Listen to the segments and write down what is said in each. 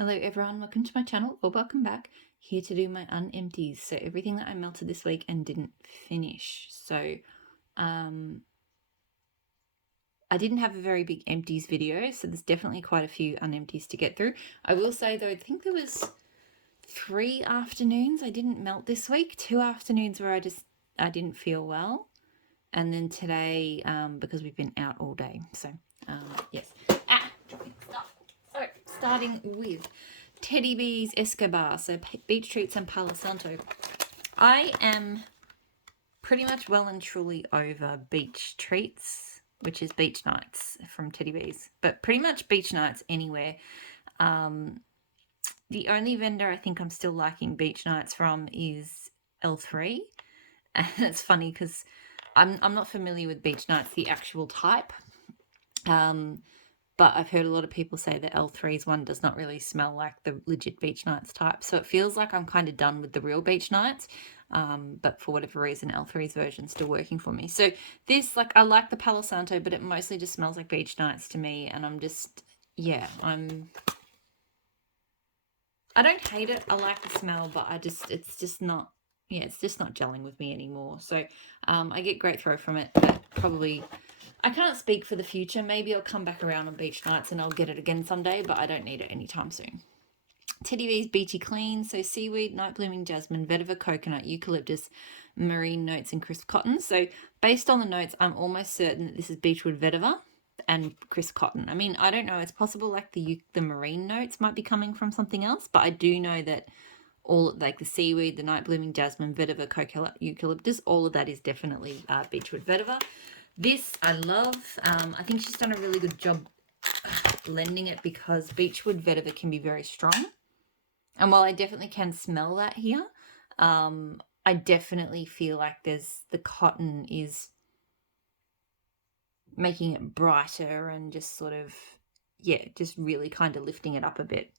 Hello everyone, welcome to my channel, or welcome back. Here to do my unempties, so everything that I melted this week and didn't finish. So I didn't have a very big empties video, so there's definitely quite a few unempties to get through. I will say though, I think there was 3 afternoons I didn't melt this week, 2 afternoons where I didn't feel well, and then today because we've been out all day. So yes, dropping stuff. So starting with Teddy B's Escobar, so beach treats and Palo Santo. I am pretty much well and truly over beach treats, which is beach nights from Teddy B's, but pretty much beach nights anywhere. The only vendor I think I'm still liking beach nights from is L3, and it's funny because I'm not familiar with beach nights, the actual type. But I've heard a lot of people say that L3's one does not really smell like the legit beach nights type. So it feels like I'm kind of done with the real beach nights. But for whatever reason, L3's version's still working for me. So this, like, I like the Palo Santo, but it mostly just smells like beach nights to me. And I'm just, yeah, I don't hate it. I like the smell, but it's just not gelling with me anymore. So I get great throw from it. But probably, I can't speak for the future. Maybe I'll come back around on beach nights and I'll get it again someday, but I don't need it anytime soon. Teddy B's Beachy Clean, so seaweed, night blooming jasmine, vetiver, coconut, eucalyptus, marine notes, and crisp cotton. So based on the notes, I'm almost certain that this is beechwood vetiver and crisp cotton. I mean, I don't know. It's possible like the marine notes might be coming from something else, but I do know that all like the seaweed, the night blooming jasmine, vetiver, coconut, eucalyptus, all of that is definitely beechwood vetiver. This I love. I think she's done a really good job blending it because beechwood vetiver can be very strong. And while I definitely can smell that here, I definitely feel like the cotton is making it brighter and just sort of, yeah, just really kind of lifting it up a bit.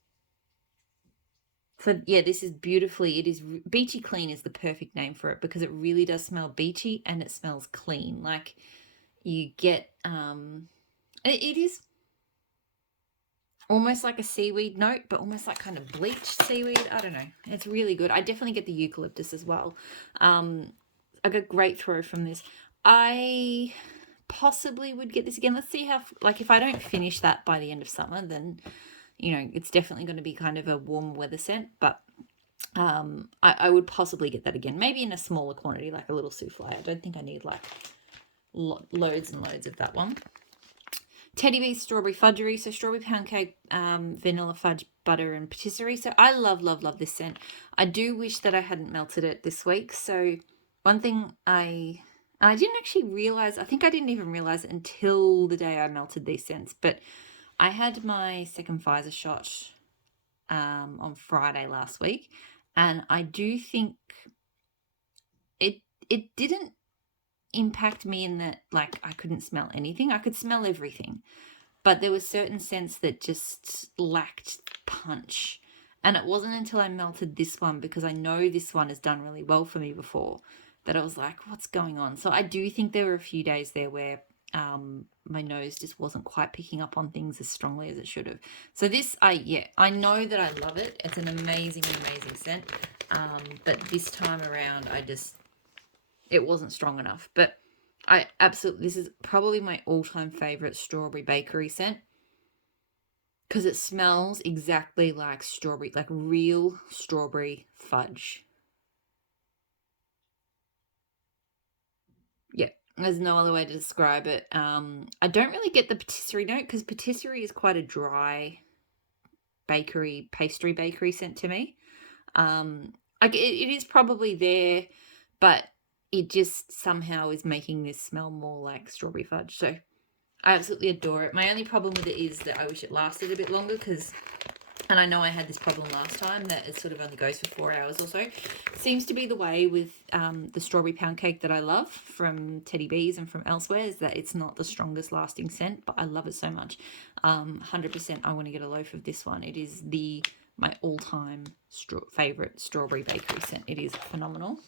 So yeah, this is beautifully, it is, Beachy Clean is the perfect name for it because it really does smell beachy and it smells clean. Like you get, it is almost like a seaweed note, but almost like kind of bleached seaweed. I don't know. It's really good. I definitely get the eucalyptus as well. I got great throw from this. I possibly would get this again. Let's see how, like, if I don't finish that by the end of summer, then, you know, it's definitely going to be kind of a warm weather scent, but I would possibly get that again. Maybe in a smaller quantity, like a little souffle. I don't think I need, like, loads and loads of that one. Teddy B's Strawberry Fudgery, so strawberry pound cake, vanilla fudge, butter, and patisserie. So I love this scent. I do wish that I hadn't melted it this week. So one thing I didn't actually realize, I think I didn't even realize it until the day I melted these scents, but I had my second Pfizer shot on Friday last week, and I do think it didn't impact me in that, like, I couldn't smell anything. I could smell everything, but there was certain scents that just lacked punch. And it wasn't until I melted this one, because I know this one has done really well for me before, that I was like, what's going on? So I do think there were a few days there where my nose just wasn't quite picking up on things as strongly as it should have. So this, I know that I love it. It's an amazing scent. But this time around, it wasn't strong enough. But I absolutely, this is probably my all-time favorite strawberry bakery scent, because it smells exactly like strawberry, like real strawberry fudge. Yeah, there's no other way to describe it. I don't really get the patisserie note, because patisserie is quite a dry pastry bakery scent to me. It is probably there, but it just somehow is making this smell more like strawberry fudge. So I absolutely adore it. My only problem with it is that I wish it lasted a bit longer, and I know I had this problem last time, that it sort of only goes for 4 hours or so. Seems to be the way with the strawberry pound cake that I love from Teddy B's and from elsewhere, is that it's not the strongest lasting scent, but I love it so much. 100% I want to get a loaf of this one. It is my all-time favorite strawberry bakery scent. It is phenomenal.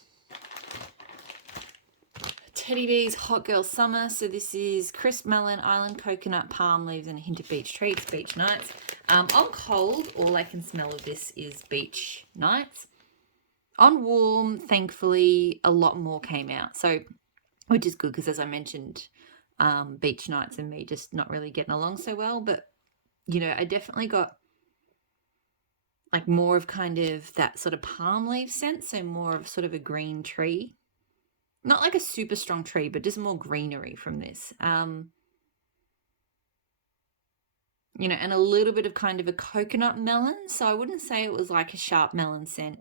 Teddy B's Hot Girl Summer. So this is crisp melon, island coconut, palm leaves, and a hint of beach treats, beach nights. On cold, all I can smell of this is Beach Nights. On warm, thankfully, a lot more came out. So, which is good because, as I mentioned, Beach Nights and me just not really getting along so well. But, you know, I definitely got like more of kind of that sort of palm leaf scent. So more of sort of a green tree. Not like a super strong tree, but just more greenery from this. You know, and a little bit of kind of a coconut melon. So I wouldn't say it was like a sharp melon scent.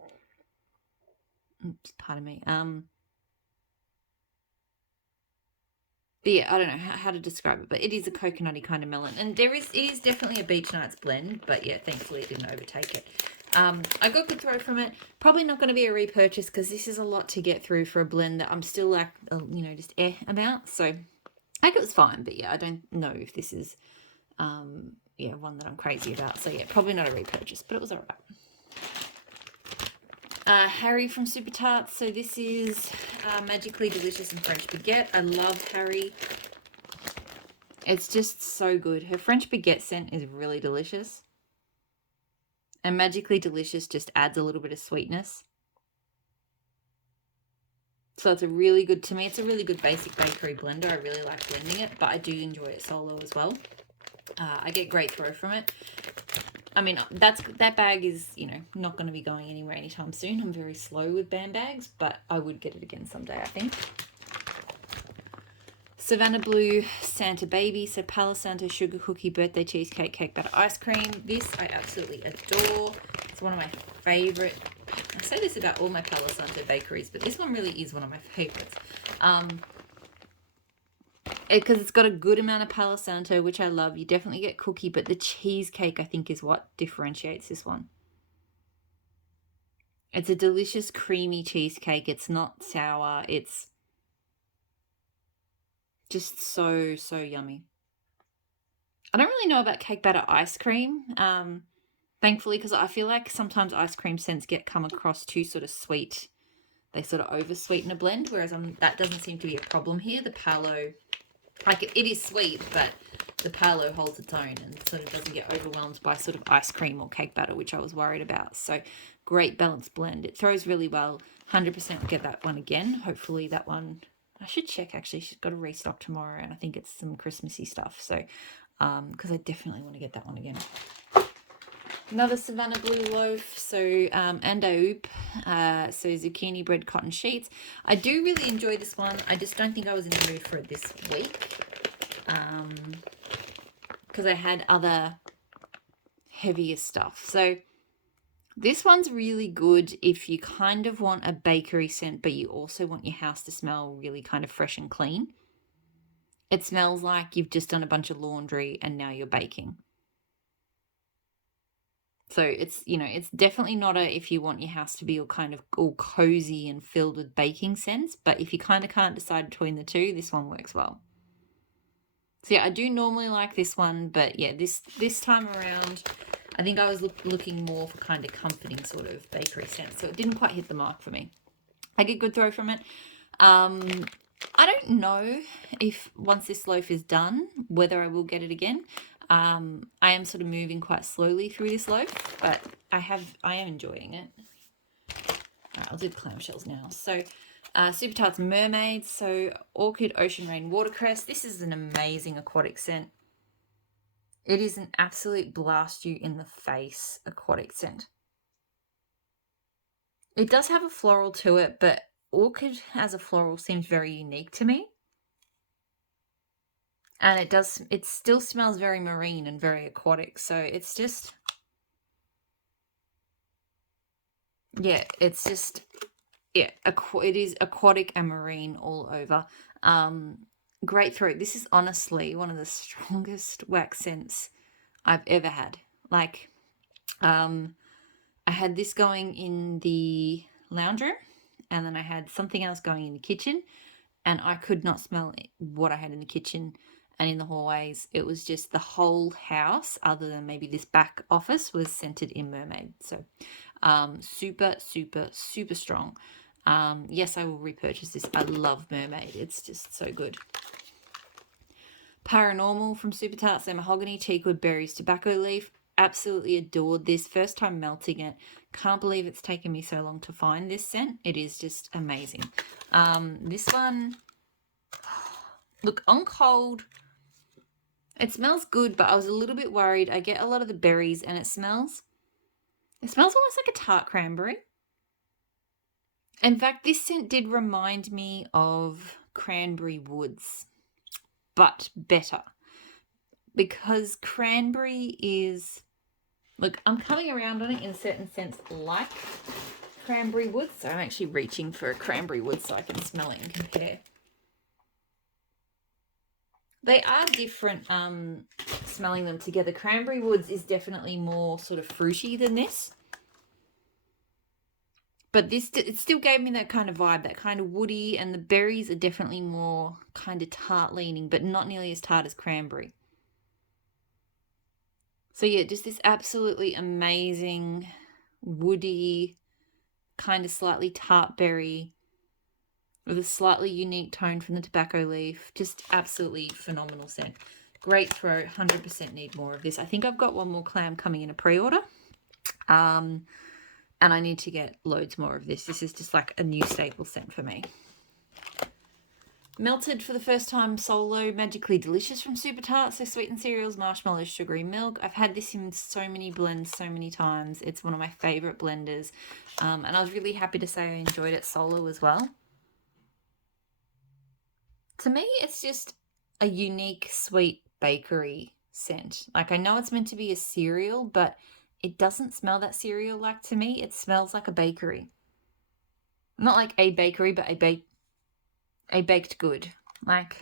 Oops, pardon me. But yeah, I don't know how to describe it, but it is a coconutty kind of melon. And it is definitely a Beach Nights blend, but yeah, thankfully it didn't overtake it. I got good throw from it. Probably not going to be a repurchase because this is a lot to get through for a blend that I'm still like, you know, just about. So I think it was fine, but yeah, I don't know if this is, yeah, one that I'm crazy about. So yeah, probably not a repurchase, but it was all right. Harry from Super Tarts. So this is Magically Delicious and French Baguette. I love Harry. It's just so good. Her French Baguette scent is really delicious. And Magically Delicious just adds a little bit of sweetness. So it's a really good, to me, it's a really good basic bakery blender. I really like blending it, but I do enjoy it solo as well. I get great throw from it. I mean, that bag is, you know, not going to be going anywhere anytime soon. I'm very slow with band bags, but I would get it again someday, I think. Savannah Blue Santa Baby. So Palo Santo Sugar Cookie Birthday Cheesecake Cake Batter Ice Cream. This I absolutely adore. It's one of my favorite. I say this about all my Palo Santo bakeries, but this one really is one of my favorites. Because it's got a good amount of Palo Santo, which I love. You definitely get cookie, but the cheesecake, I think, is what differentiates this one. It's a delicious, creamy cheesecake. It's not sour. It's just so, so yummy. I don't really know about cake batter ice cream, thankfully, because I feel like sometimes ice cream scents come across too sort of sweet. They sort of over-sweeten a blend, whereas that doesn't seem to be a problem here. The Palo, like it is sweet, but the Palo holds its own and sort of doesn't get overwhelmed by sort of ice cream or cake batter, which I was worried about. So great balanced blend. It throws really well. 100% get that one again. Hopefully that one, I should check actually. She's got a restock tomorrow and I think it's some Christmassy stuff. So, because I definitely want to get that one again. Another Savannah Blue loaf, so Andaoop, so zucchini bread cotton sheets. I do really enjoy this one. I just don't think I was in the mood for it this week because I had other heavier stuff. So this one's really good if you kind of want a bakery scent, but you also want your house to smell really kind of fresh and clean. It smells like you've just done a bunch of laundry and now you're baking. So it's, you know, it's definitely not if you want your house to be all cozy and filled with baking scents, but if you kind of can't decide between the two, this one works well. So yeah, I do normally like this one, but yeah, this time around, I think I was looking more for kind of comforting sort of bakery scents, so it didn't quite hit the mark for me. I get good throw from it. I don't know if once this loaf is done, whether I will get it again. I am sort of moving quite slowly through this loaf, but I am enjoying it. Right, I'll do the clamshells now. So Super Tarts Mermaids, so Orchid Ocean Rain Watercress. This is an amazing aquatic scent. It is an absolute blast you in the face aquatic scent. It does have a floral to it, but Orchid as a floral seems very unique to me. And it still smells very marine and very aquatic. So it's just, yeah, it's just, yeah, it is aquatic and marine all over. Grapefruit. This is honestly one of the strongest wax scents I've ever had. Like, I had this going in the lounge room and then I had something else going in the kitchen and I could not smell what I had in the kitchen and in the hallways. It was just the whole house, other than maybe this back office, was scented in Mermaid. So super, super, super strong. Yes, I will repurchase this. I love Mermaid. It's just so good. Paranormal from Super Tarts, so Mahogany, Teakwood, Berries, Tobacco Leaf. absolutely adored this. First time melting it. Can't believe it's taken me so long to find this scent. It is just amazing. This one, look, on cold, it smells good, but I was a little bit worried. I get a lot of the berries and it smells almost like a tart cranberry. In fact, this scent did remind me of Cranberry Woods, but better. Because cranberry is, look, I'm coming around on it in a certain sense like Cranberry Woods. So I'm actually reaching for a Cranberry Woods so I can smell it and compare. They are different smelling them together. Cranberry Woods is definitely more sort of fruity than this. But this, it still gave me that kind of vibe, that kind of woody, and the berries are definitely more kind of tart leaning, but not nearly as tart as cranberry. So yeah, just this absolutely amazing, woody, kind of slightly tart berry with a slightly unique tone from the tobacco leaf. Just absolutely phenomenal scent. Great throw, 100% need more of this. I think I've got one more clam coming in a pre-order. And I need to get loads more of this. This is just like a new staple scent for me. Melted for the first time solo, Magically Delicious from Super Tarts. So sweetened cereals, marshmallows, sugary milk. I've had this in so many blends so many times. It's one of my favourite blenders. And I was really happy to say I enjoyed it solo as well. To me, it's just a unique sweet bakery scent. Like, I know it's meant to be a cereal, but it doesn't smell that cereal-like to me. It smells like a bakery. Not like a bakery, but a baked good. Like,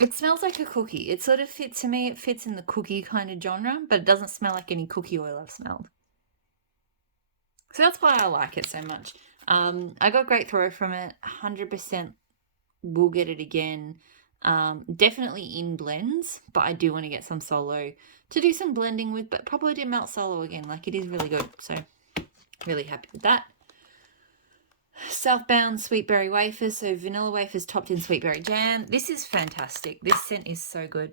it smells like a cookie. It sort of fits, to me, it fits in the cookie kind of genre, but it doesn't smell like any cookie oil I've smelled. So that's why I like it so much. I got great throw from it. 100% will get it again. Definitely in blends, but I do want to get some solo to do some blending with, but probably to melt solo again. Like, it is really good, so really happy with that. Southbound Sweetberry Wafers, so vanilla wafers topped in sweetberry jam. This is fantastic. This scent is so good.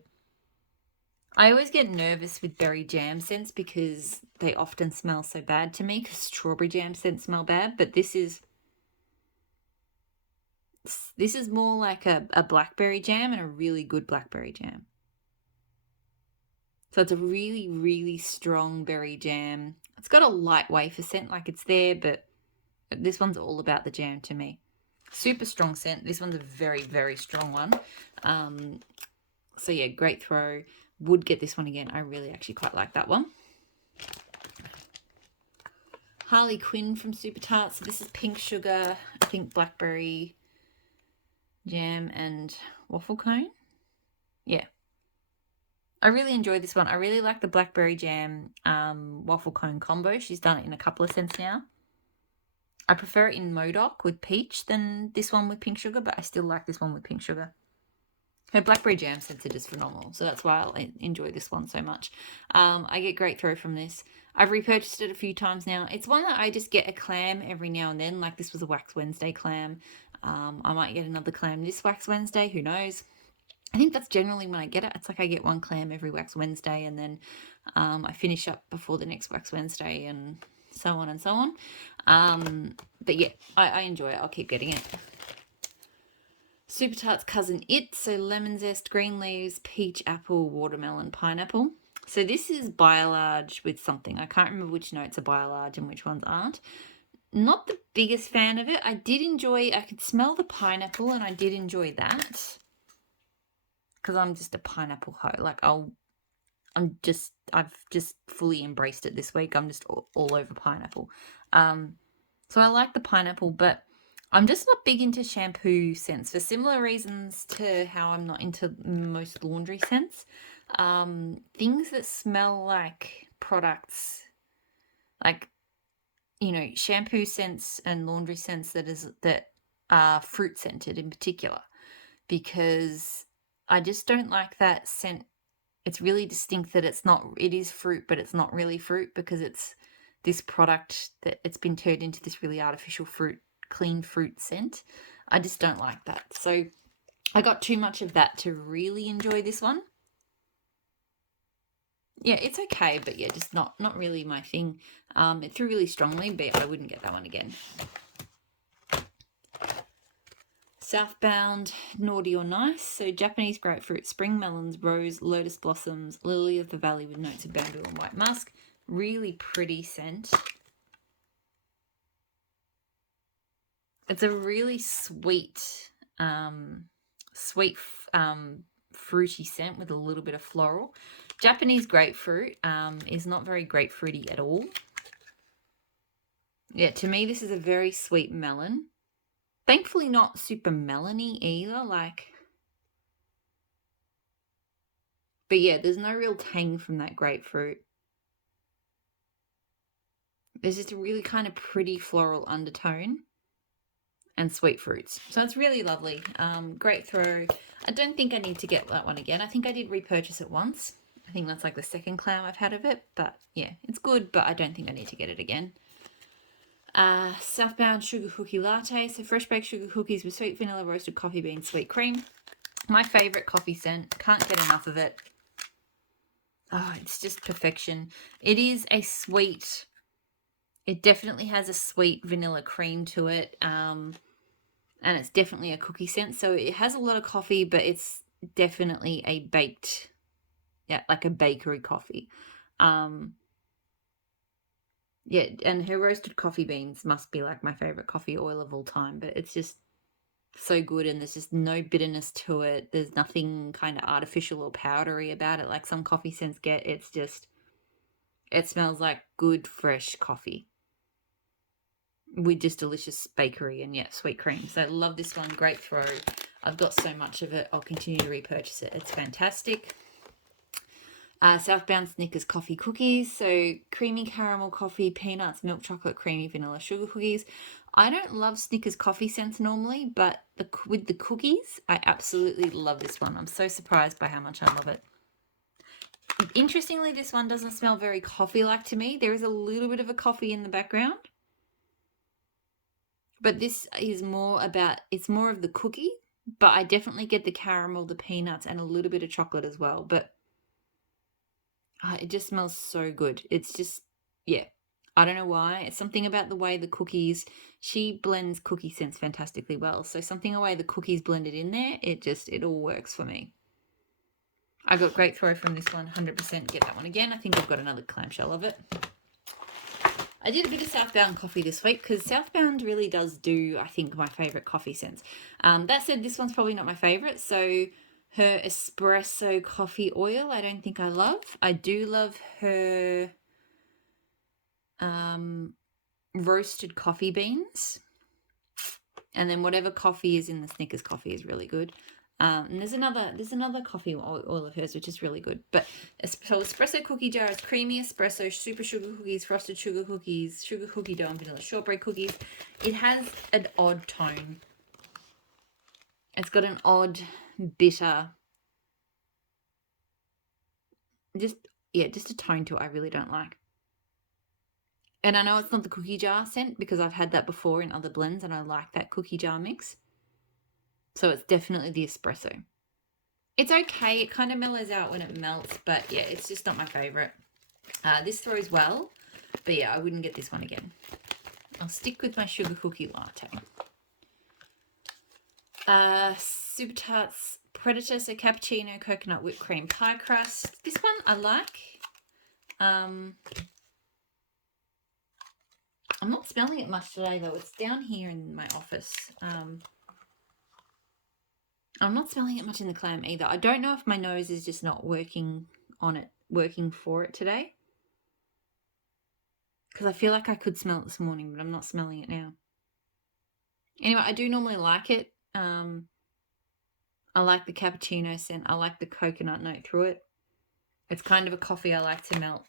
I always get nervous with berry jam scents because they often smell so bad to me, because strawberry jam scents smell bad, but this is more like a blackberry jam, and a really good blackberry jam. So it's a really, really strong berry jam. It's got a light wafer scent, like it's there, but this one's all about the jam to me. Super strong scent. This one's a very, very strong one. So yeah, great throw. Would get this one again. I really actually quite like that one. Harley Quinn from Super Tarts. So this is pink sugar, I think blackberry jam and waffle cone. Yeah. I really enjoyed this one. I really like the blackberry jam waffle cone combo. She's done it in a couple of scents now. I prefer it in Modoc with peach than this one with pink sugar, but I still like this one with pink sugar. Her blackberry jam scents are just phenomenal, so that's why I enjoy this one so much. I get great throw from this. I've repurchased it a few times now. It's one that I just get a clam every now and then, like this was a Wax Wednesday clam. I might get another clam this Wax Wednesday, who knows. I think that's generally when I get it. It's like I get one clam every Wax Wednesday, and then I finish up before the next Wax Wednesday, and so on and so on. But yeah, I enjoy it. I'll keep getting it. Super Tarts cousin It, so lemon zest, green leaves, peach, apple, watermelon, pineapple. So this is Biolarge with something. I can't remember which notes are Biolarge and which ones aren't. Not the biggest fan of it. I did enjoy, I could smell the pineapple, and I did enjoy that. Because I'm just a pineapple hoe. Like, I've just fully embraced it this week. I'm just all over pineapple. So I like the pineapple, but I'm just not big into shampoo scents for similar reasons to how I'm not into most laundry scents. Things that smell like products, like, you know, shampoo scents and laundry scents that are fruit scented in particular, because I just don't like that scent. It's really distinct that it is fruit, but it's not really fruit, because it's this product that it's been turned into this really artificial fruit, clean fruit scent. I just don't like that. So I got too much of that to really enjoy this one. Yeah, it's okay, but yeah, just not really my thing. It threw really strongly, but I wouldn't get that one again. Southbound, naughty or nice. So Japanese grapefruit, spring melons, rose, lotus blossoms, lily of the valley with notes of bamboo and white musk. Really pretty scent. It's a really sweet, fruity scent with a little bit of floral. Japanese grapefruit is not very grapefruity at all. Yeah, to me, this is a very sweet melon. Thankfully, not super melony either. But yeah, there's no real tang from that grapefruit. There's just a really kind of pretty floral undertone and sweet fruits. So it's really lovely. Great throw. I don't think I need to get that one again. I think I did repurchase it once. I think that's like the second clam I've had of it. But yeah, it's good, but I don't think I need to get it again. Southbound sugar cookie latte. So fresh baked sugar cookies with sweet vanilla, roasted coffee bean, sweet cream. My favorite coffee scent. Can't get enough of it. Oh, it's just perfection. It is a sweet. It definitely has a sweet vanilla cream to it. And it's definitely a cookie scent. So it has a lot of coffee, but it's definitely a baked, yeah, like a bakery coffee. Yeah, and her roasted coffee beans must be like my favorite coffee oil of all time, but it's just so good, and there's just no bitterness to it. There's nothing kind of artificial or powdery about it like some coffee scents get. It's just, it smells like good fresh coffee with just delicious bakery and yeah, sweet cream. So love this one. Great throw. I've got so much of it. I'll continue to repurchase it. It's fantastic. Southbound Snickers coffee cookies. So creamy caramel coffee, peanuts, milk chocolate, creamy vanilla sugar cookies. I don't love Snickers coffee scents normally, but with the cookies, I absolutely love this one. I'm so surprised by how much I love it. Interestingly, this one doesn't smell very coffee-like to me. There is a little bit of a coffee in the background. But this is more about, it's more of the cookie, but I definitely get the caramel, the peanuts, and a little bit of chocolate as well. But it just smells so good. It's just, yeah. I don't know why. It's something about the way the cookies, she blends cookie scents fantastically well. So something the way the cookies blended in there, it all works for me. I got great throw from this one, 100% get that one again. I think I've got another clamshell of it. I did a bit of Southbound coffee this week because Southbound really does do, I think, my favourite coffee scents. That said, this one's probably not my favourite. So her espresso coffee oil, I don't think I love. I do love her roasted coffee beans. And then whatever coffee is in the Snickers coffee is really good. And there's another coffee oil of hers which is really good. But so espresso cookie jar is creamy espresso, super sugar cookies, frosted sugar cookies, sugar cookie dough, and vanilla shortbread cookies. It has an odd tone. It's got an odd, bitter, just a tone to it I really don't like. And I know it's not the cookie jar scent because I've had that before in other blends and I like that cookie jar mix. So it's definitely the espresso. It's okay. It kind of mellows out when it melts, but yeah, it's just not my favorite. This throws well, but yeah, I wouldn't get this one again. I'll stick with my sugar cookie latte. Super Tarts Predator, so cappuccino, coconut whipped cream pie crust. This one I like. I'm not smelling it much today though. It's down here in my office. I'm not smelling it much in the clam either. I don't know if my nose is just not working for it today. Because I feel like I could smell it this morning, but I'm not smelling it now. Anyway, I do normally like it. I like the cappuccino scent. I like the coconut note through it. It's kind of a coffee I like to melt,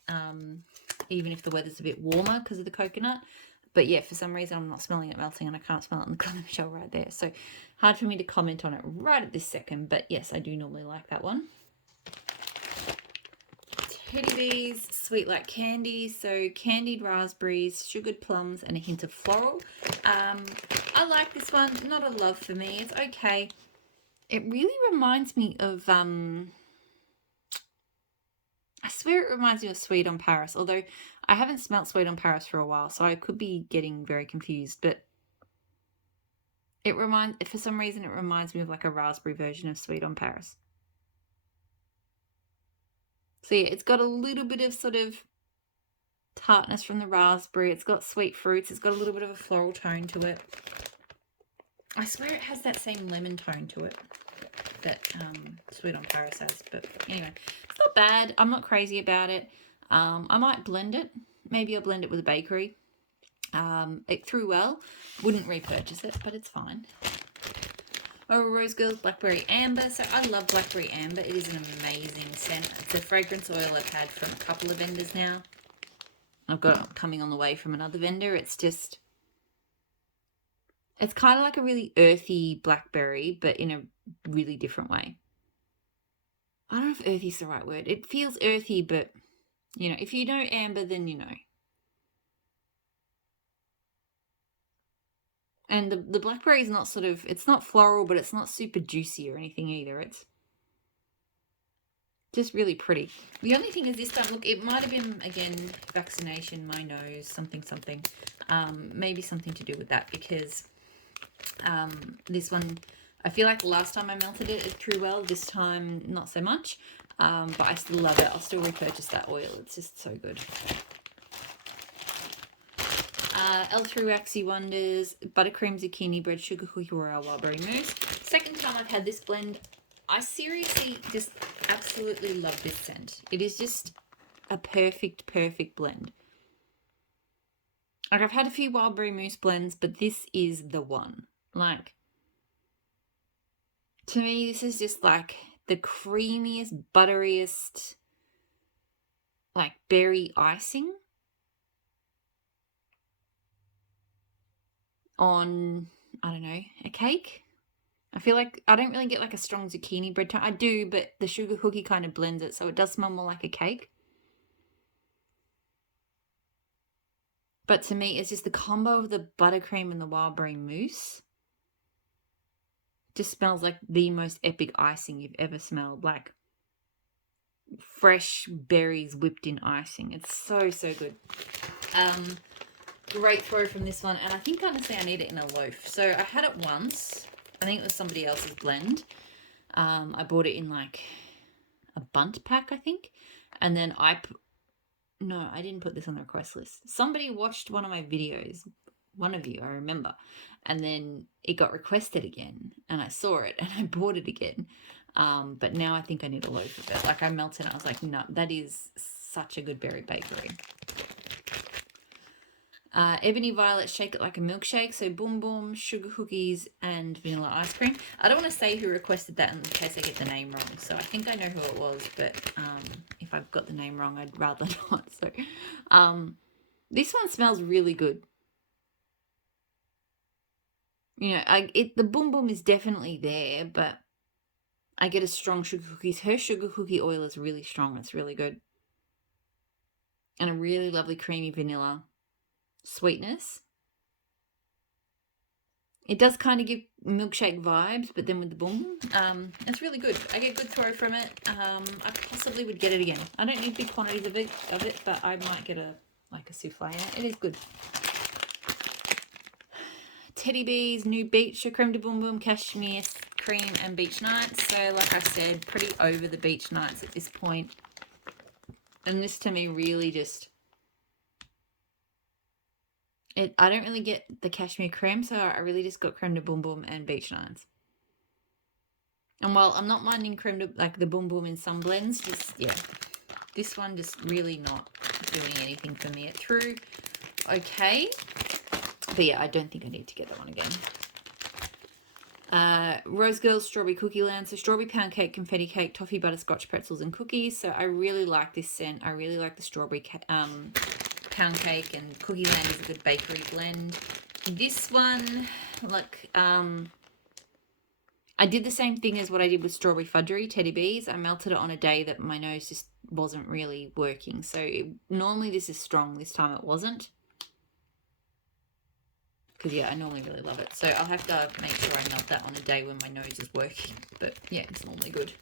even if the weather's a bit warmer because of the coconut. But yeah, for some reason I'm not smelling it melting and I can't smell it in the clamshell right there. So hard for me to comment on it right at this second. But yes, I do normally like that one. Teddy Bees, sweet like candy. So candied raspberries, sugared plums, and a hint of floral. I like this one. Not a love for me. It's okay. It really reminds me of, I swear it reminds me of Sweet on Paris, although I haven't smelt Sweet on Paris for a while, so I could be getting very confused, but for some reason, it reminds me of like a raspberry version of Sweet on Paris. So yeah, it's got a little bit of sort of tartness from the raspberry. It's got sweet fruits. It's got a little bit of a floral tone to it. I swear it has that same lemon tone to it that Sweet on Paris has. But anyway, it's not bad. I'm not crazy about it. I might blend it. Maybe I'll blend it with a bakery. It threw well. Wouldn't repurchase it, but it's fine. Oh, Rose Girls Blackberry Amber. So I love Blackberry Amber. It is an amazing scent. It's a fragrance oil I've had from a couple of vendors now. I've got it coming on the way from another vendor. It's kind of like a really earthy blackberry, but in a really different way. I don't know if earthy is the right word. It feels earthy, but, you know, if you know amber, then you know. And the blackberry is not sort of, it's not floral, but it's not super juicy or anything either. It's just really pretty. The only thing is this time, look, it might have been, again, vaccination, my nose, something. Maybe something to do with that, because this one, I feel like last time I melted it, it threw well. This time, not so much. But I still love it. I'll still repurchase that oil. It's just so good. L3 Waxy Wonders, Buttercream Zucchini Bread, Sugar Cookie Royale Wildberry Mousse. Second time I've had this blend. I seriously just absolutely love this scent. It is just a perfect blend. Like, I've had a few Wildberry Mousse blends, but this is the one. Like, to me, this is just like the creamiest, butteriest, like, berry icing on, I don't know, a cake. I feel like I don't really get like a strong zucchini bread tone. I do, but the sugar cookie kind of blends it, so it does smell more like a cake. But to me, it's just the combo of the buttercream and the wildberry mousse. Just smells like the most epic icing you've ever smelled. Like fresh berries whipped in icing. It's so good. Great throw from this one, and I think honestly I need it in a loaf. So I had it once. I think it was somebody else's blend. I bought it in like a bunt pack, I think. And then no, I didn't put this on the request list. Somebody watched one of my videos, one of you, I remember. And then it got requested again, and I saw it, and I bought it again. But now I think I need a loaf of it. Like, I melted it, I was like, no, that is such a good berry bakery. Ebony Violet, Shake It Like a Milkshake. So Boom Boom, sugar cookies, and vanilla ice cream. I don't want to say who requested that in case I get the name wrong. So I think I know who it was, but if I've got the name wrong, I'd rather not. So this one smells really good. You know, the Boom Boom is definitely there, but I get a strong sugar cookies. Her sugar cookie oil is really strong. It's really good. And a really lovely creamy vanilla sweetness. It does kind of give milkshake vibes, but then with the boom, it's really good. I get good throw from it. I possibly would get it again. I don't need big quantities of it, but I might get a souffle. It is good. Teddy Bees, New Beach, Creme de Boom Boom, Cashmere Cream, and Beach Nights. So, like I said, pretty over the Beach Nights at this point. And this to me really just... I don't really get the Cashmere Creme, so I really just got Creme de Boom Boom and Beach Nights. And while I'm not minding the Boom Boom in some blends, this one just really not doing anything for me. It threw okay. But yeah, I don't think I need to get that one again. Rose Girls Strawberry Cookie Land. So strawberry pound cake, confetti cake, toffee butterscotch pretzels, and cookies. So I really like this scent. I really like the strawberry pound cake, and Cookie Land is a good bakery blend. This one, look, I did the same thing as what I did with Strawberry Fudgery Teddy Bees. I melted it on a day that my nose just wasn't really working. So normally this is strong. This time it wasn't. Because, yeah, I normally really love it. So I'll have to make sure I melt that on a day when my nose is working. But, yeah, it's normally good.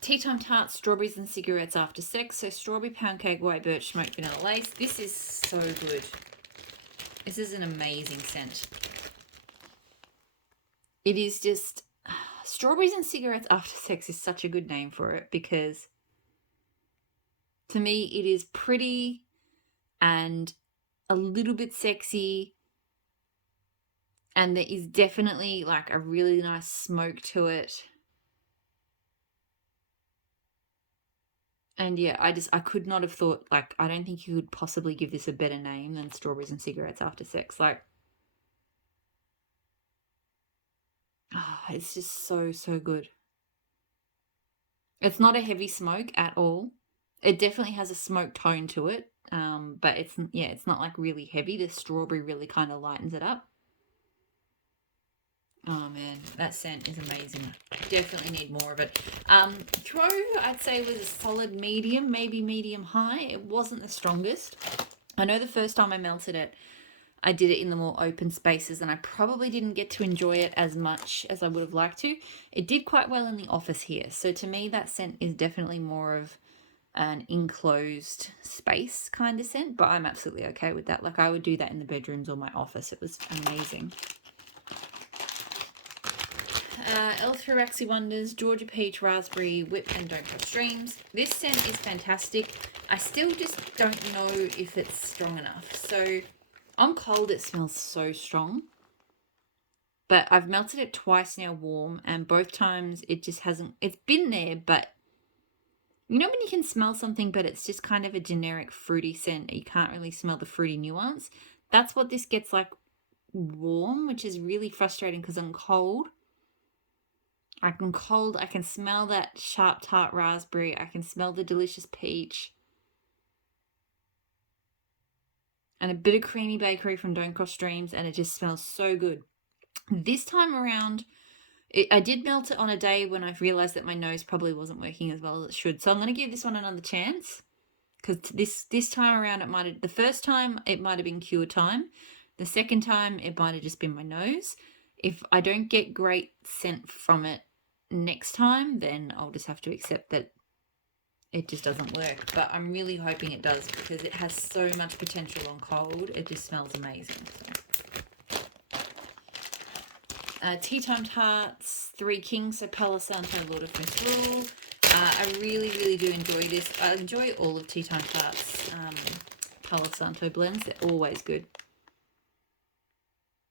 Tea Time Tarts, Strawberries and Cigarettes After Sex. So strawberry pound cake, white birch, smoked vanilla lace. This is so good. This is an amazing scent. It is just... Strawberries and Cigarettes After Sex is such a good name for it, because to me it is pretty and a little bit sexy, and there is definitely like a really nice smoke to it. And yeah, I could not have thought, like, I don't think you could possibly give this a better name than Strawberries and Cigarettes After Sex. Like, oh, it's just so, so good. It's not a heavy smoke at all. It definitely has a smoke tone to it, but it's not like really heavy. The strawberry really kind of lightens it up. Oh man, that scent is amazing. Definitely need more of it. Throw, I'd say, was a solid medium, maybe medium high. It wasn't the strongest. I know the first time I melted it, I did it in the more open spaces, and I probably didn't get to enjoy it as much as I would have liked to. It did quite well in the office here. So to me, that scent is definitely more of an enclosed space kind of scent, but I'm absolutely okay with that. Like, I would do that in the bedrooms or my office. It was amazing. L3 Waxy Wonders, Georgia Peach, Raspberry, Whip and Don't Cut Streams. This scent is fantastic. I still just don't know if it's strong enough. So on cold it smells so strong, but I've melted it twice now warm, and both times it just hasn't, it's been there, but you know when you can smell something but it's just kind of a generic fruity scent, you can't really smell the fruity nuance? That's what this gets like warm, which is really frustrating because I'm cold. I can smell that sharp tart raspberry. I can smell the delicious peach. And a bit of creamy bakery from Don't Cross Streams, and it just smells so good. This time around, I did melt it on a day when I realised that my nose probably wasn't working as well as it should. So I'm going to give this one another chance, because this time around, the first time it might have been cure time. The second time it might have just been my nose. If I don't get great scent from it next time, then I'll just have to accept that it just doesn't work. But I'm really hoping it does, because it has so much potential on cold. It just smells amazing. So. Tea Time Tarts, Three Kings, so Palo Santo, Lord of Misrule. I really, really do enjoy this. I enjoy all of Tea Time Tarts Palo Santo blends. They're always good.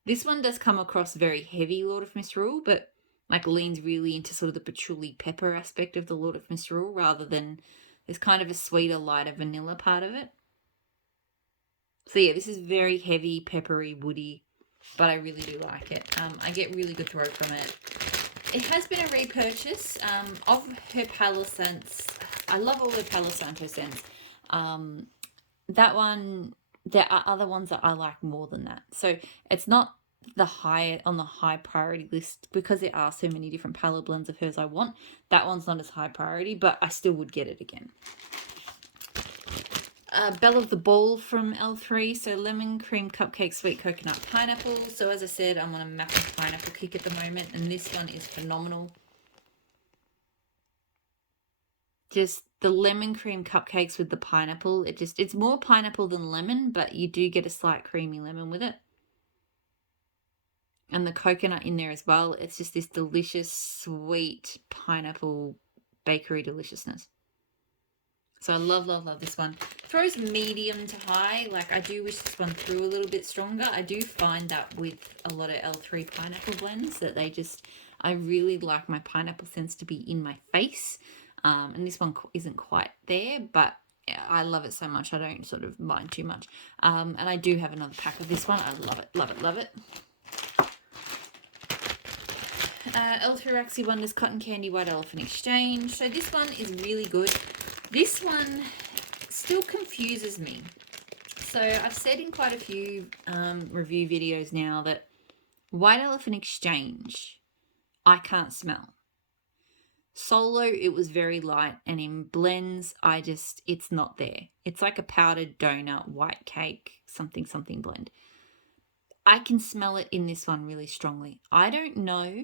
This one does come across very heavy Lord of Misrule, but like leans really into sort of the patchouli pepper aspect of the Lord of Misrule, rather than there's kind of a sweeter, lighter vanilla part of it. So yeah, this is very heavy, peppery, woody, but I really do like it. I get really good throw from it. It has been a repurchase of her Palo scents. I love all her Palo Santo scents. That one, there are other ones that I like more than that. So it's not on the high priority list, because there are so many different Palo blends of hers I want. That one's not as high priority, but I still would get it again. Belle of the Ball from L3, so lemon cream cupcake, sweet coconut, pineapple. So as I said, I'm on a massive pineapple kick at the moment, and this one is phenomenal. Just the lemon cream cupcakes with the pineapple, it's more pineapple than lemon, but you do get a slight creamy lemon with it. And the coconut in there as well. It's just this delicious, sweet pineapple bakery deliciousness. So I love, love, love this one. Throws medium to high. Like, I do wish this one threw a little bit stronger. I do find that with a lot of L3 pineapple blends that I really like my pineapple scents to be in my face. And this one isn't quite there, but I love it so much. I don't sort of mind too much. And I do have another pack of this one. I love it, love it, love it. L3 Waxy Wonders Cotton Candy White Elephant Exchange. So this one is really good. This one still confuses me. So I've said in quite a few review videos now that White Elephant Exchange I can't smell. Solo, it was very light, and in blends, it's not there. It's like a powdered donut, white cake, something, something blend. I can smell it in this one really strongly. I don't know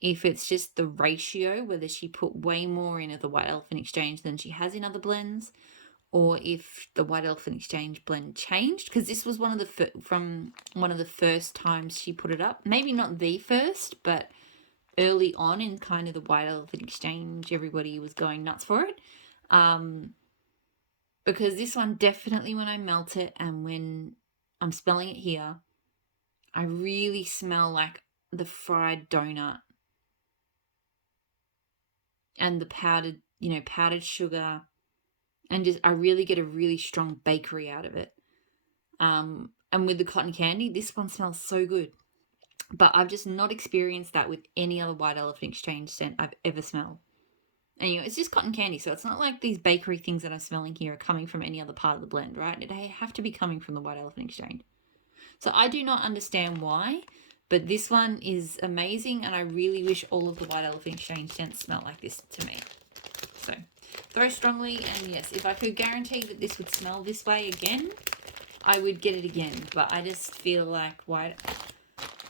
if it's just the ratio, whether she put way more into the White Elephant Exchange than she has in other blends, or if the White Elephant Exchange blend changed, because this was one of the first times she put it up. Maybe not the first, but early on in kind of the White Elephant Exchange, everybody was going nuts for it. Because this one, definitely when I melt it and when I'm smelling it here, I really smell like the fried donut and the powdered sugar, and just I really get a really strong bakery out of it. And with the cotton candy, this one smells so good. But I've just not experienced that with any other White Elephant Exchange scent I've ever smelled. And it's just cotton candy, so it's not like these bakery things that I'm smelling here are coming from any other part of the blend, right? They have to be coming from the White Elephant Exchange. So I do not understand why, but this one is amazing, and I really wish all of the White Elephant Exchange scents smell like this to me. So throw strongly, and yes, if I could guarantee that this would smell this way again, I would get it again. But I just feel like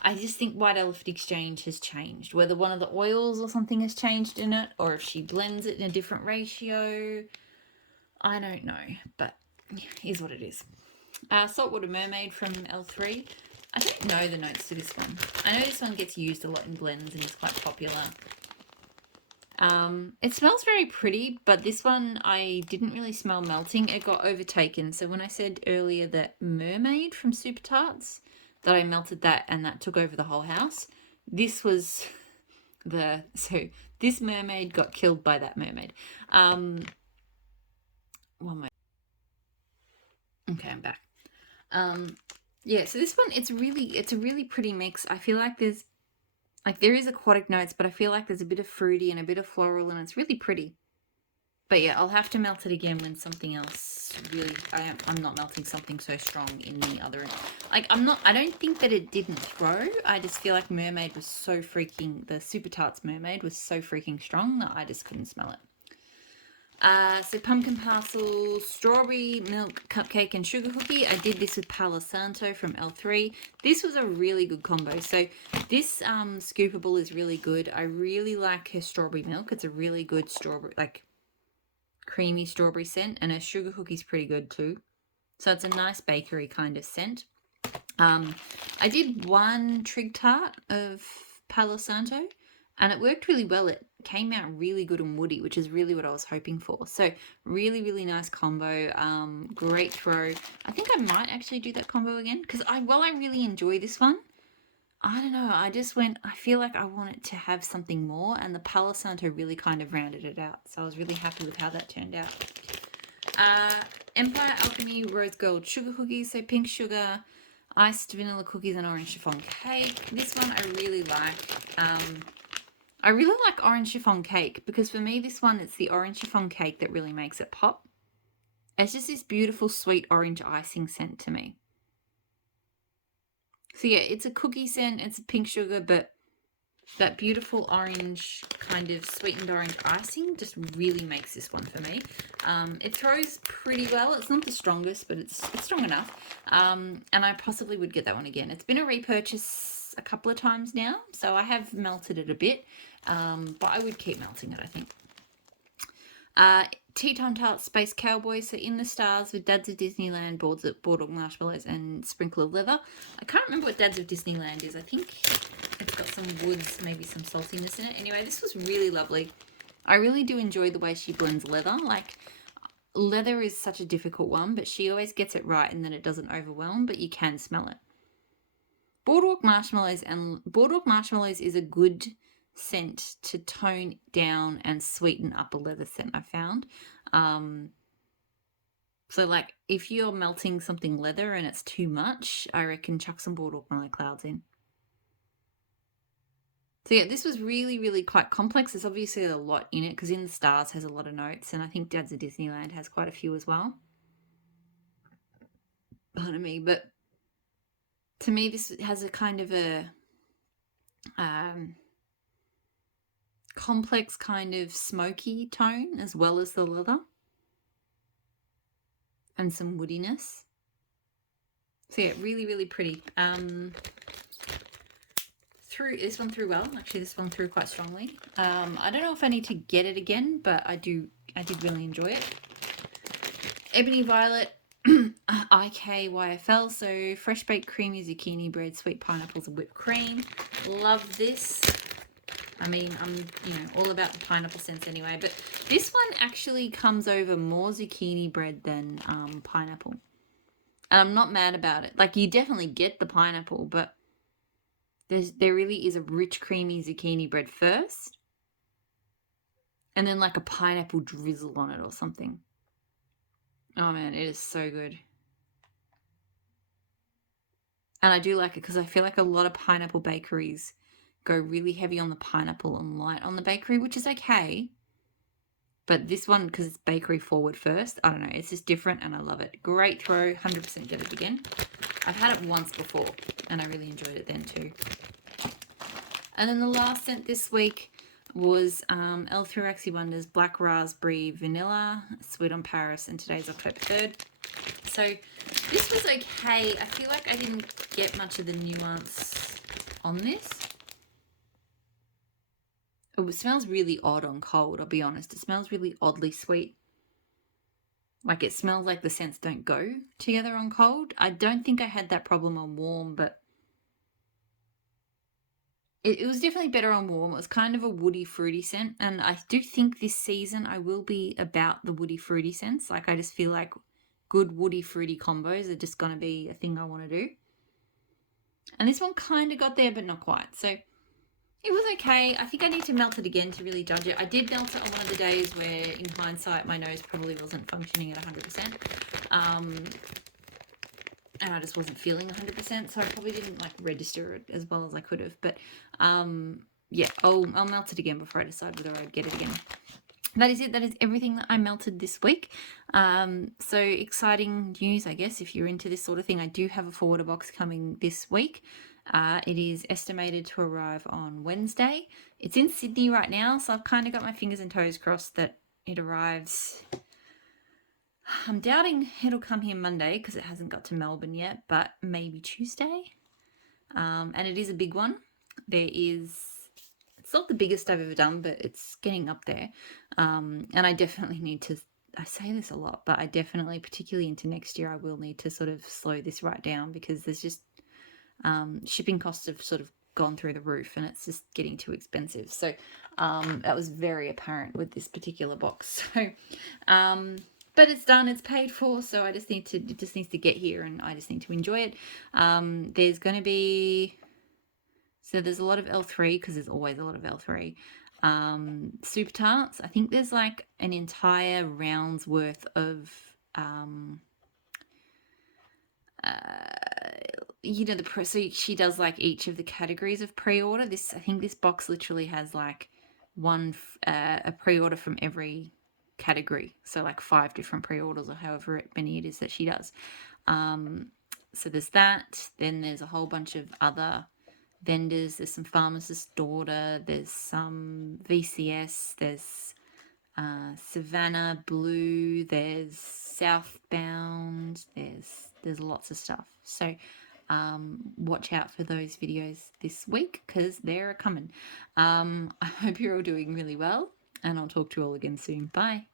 I just think White Elephant Exchange has changed. Whether one of the oils or something has changed in it, or if she blends it in a different ratio, I don't know. But here's what it is. Saltwater Mermaid from L3. I don't know the notes to this one. I know this one gets used a lot in blends and is quite popular. It smells very pretty, but this one I didn't really smell melting. It got overtaken. So when I said earlier that Mermaid from Super Tarts, that I melted that and that took over the whole house, this was this mermaid got killed by that mermaid. One moment. Okay, I'm back. Yeah, so this one, it's a really pretty mix. I feel like there is aquatic notes, but I feel like there's a bit of fruity and a bit of floral, and it's really pretty. But yeah, I'll have to melt it again when something else really, I'm not melting something so strong in the other, like I don't think that it didn't throw. I just feel like Mermaid was so freaking, the Super Tarts Mermaid was so freaking strong that I just couldn't smell it. So pumpkin parcel, strawberry milk cupcake, and sugar cookie. I did this with Palo Santo from L3. This was a really good combo. So this scoopable is really good. I really like her strawberry milk. It's a really good strawberry, like creamy strawberry scent, and her sugar cookie's pretty good too. So it's a nice bakery kind of scent. I did one trig tart of Palo Santo, and it worked really well. It came out really good and woody, which is really what I was hoping for. So really, really nice combo. Great throw. I think I might actually do that combo again, because while I really enjoy this one, I don't know, I feel like I want it to have something more, and the Palo Santo really kind of rounded it out. So I was really happy with how that turned out. Empire Alchemy Rose Gold Sugar Cookies, so pink sugar, iced vanilla cookies, and orange chiffon cake. This one I really like. I really like orange chiffon cake, because for me this one, it's the orange chiffon cake that really makes it pop. It's just this beautiful sweet orange icing scent to me. So yeah, it's a cookie scent, it's a pink sugar, but that beautiful orange, kind of sweetened orange icing just really makes this one for me. It throws pretty well. It's not the strongest, but it's strong enough. And I possibly would get that one again. It's been a repurchase a couple of times now, so I have melted it a bit, but I would keep melting it, I think. Teton Tart Space Cowboy, so in the stars with Dads of Disneyland, Boardwalk Marshmallows, and Sprinkle of Leather. I can't remember what Dads of Disneyland is. I think it's got some woods, maybe some saltiness in it. Anyway, this was really lovely. I really do enjoy the way she blends leather. Like, leather is such a difficult one, but she always gets it right, and then it doesn't overwhelm, but you can smell it. Boardwalk Marshmallows is a good scent to tone down and sweeten up a leather scent, I found. So like if you're melting something leather and it's too much, I reckon chuck some Boardwalk Marshmallow Clouds in. So yeah, this was really, really quite complex. There's obviously a lot in it, because In the Stars has a lot of notes, and I think Dads of Disneyland has quite a few as well. Pardon me, but to me this has a kind of a complex kind of smoky tone as well as the leather. And some woodiness. So yeah, really, really pretty. This one through well. Actually, this one through quite strongly. I don't know if I need to get it again, but I did really enjoy it. Ebony Violet, IKYFL, so fresh baked creamy zucchini bread, sweet pineapples and whipped cream. Love this. I mean, I'm, all about the pineapple scents anyway, but this one actually comes over more zucchini bread than pineapple. And I'm not mad about it. Like, you definitely get the pineapple, but there really is a rich, creamy zucchini bread first. And then like a pineapple drizzle on it or something. Oh man, it is so good. And I do like it because I feel like a lot of pineapple bakeries go really heavy on the pineapple and light on the bakery, which is okay. But this one, because it's bakery forward first, I don't know, it's just different and I love it. Great throw, 100% get it again. I've had it once before and I really enjoyed it then too. And then the last scent this week was L3 Waxy Wonders Black Raspberry Vanilla, Sweet on Paris, and today's October 3rd. So this was okay. I feel like I didn't get much of the nuance on this. It smells really odd on cold, I'll be honest. It smells really oddly sweet. Like, it smells like the scents don't go together on cold. I don't think I had that problem on warm, but it was definitely better on warm. It was kind of a woody, fruity scent. And I do think this season I will be about the woody, fruity scents. Like, I just feel like good woody, fruity combos are just going to be a thing I want to do. And this one kind of got there, but not quite. So it was okay. I think I need to melt it again to really judge it. I did melt it on one of the days where, in hindsight, my nose probably wasn't functioning at 100%. And I just wasn't feeling 100%, so I probably didn't like register it as well as I could have. But yeah, I'll melt it again before I decide whether I'd get it again. That is it. That is everything that I melted this week. So exciting news, I guess, if you're into this sort of thing. I do have a forwarder box coming this week. It is estimated to arrive on Wednesday. It's in Sydney right now, so I've kind of got my fingers and toes crossed that it arrives. I'm doubting it'll come here Monday because it hasn't got to Melbourne yet, but maybe Tuesday. And it is a big one. It's not the biggest I've ever done, but it's getting up there. And I definitely need to, I say this a lot, but I definitely, particularly into next year, I will need to sort of slow this right down because there's just shipping costs have sort of gone through the roof and it's just getting too expensive. So that was very apparent with this particular box. So but it's done, it's paid for, so it just needs to get here and I just need to enjoy it. There's going to be, so there's a lot of L3 because there's always a lot of L3. Super Tarts, I think there's like an entire round's worth of, so she does like each of the categories of pre-order. I think this box literally has like a pre-order from every category, so like 5 different pre-orders or however many it is that she does. So there's that. Then there's a whole bunch of other vendors. There's some Pharmacist's Daughter, there's some VCS, there's Savannah Blue, there's Southbound, there's lots of stuff. So watch out for those videos this week because they're coming. I hope you're all doing really well and I'll talk to you all again soon. Bye.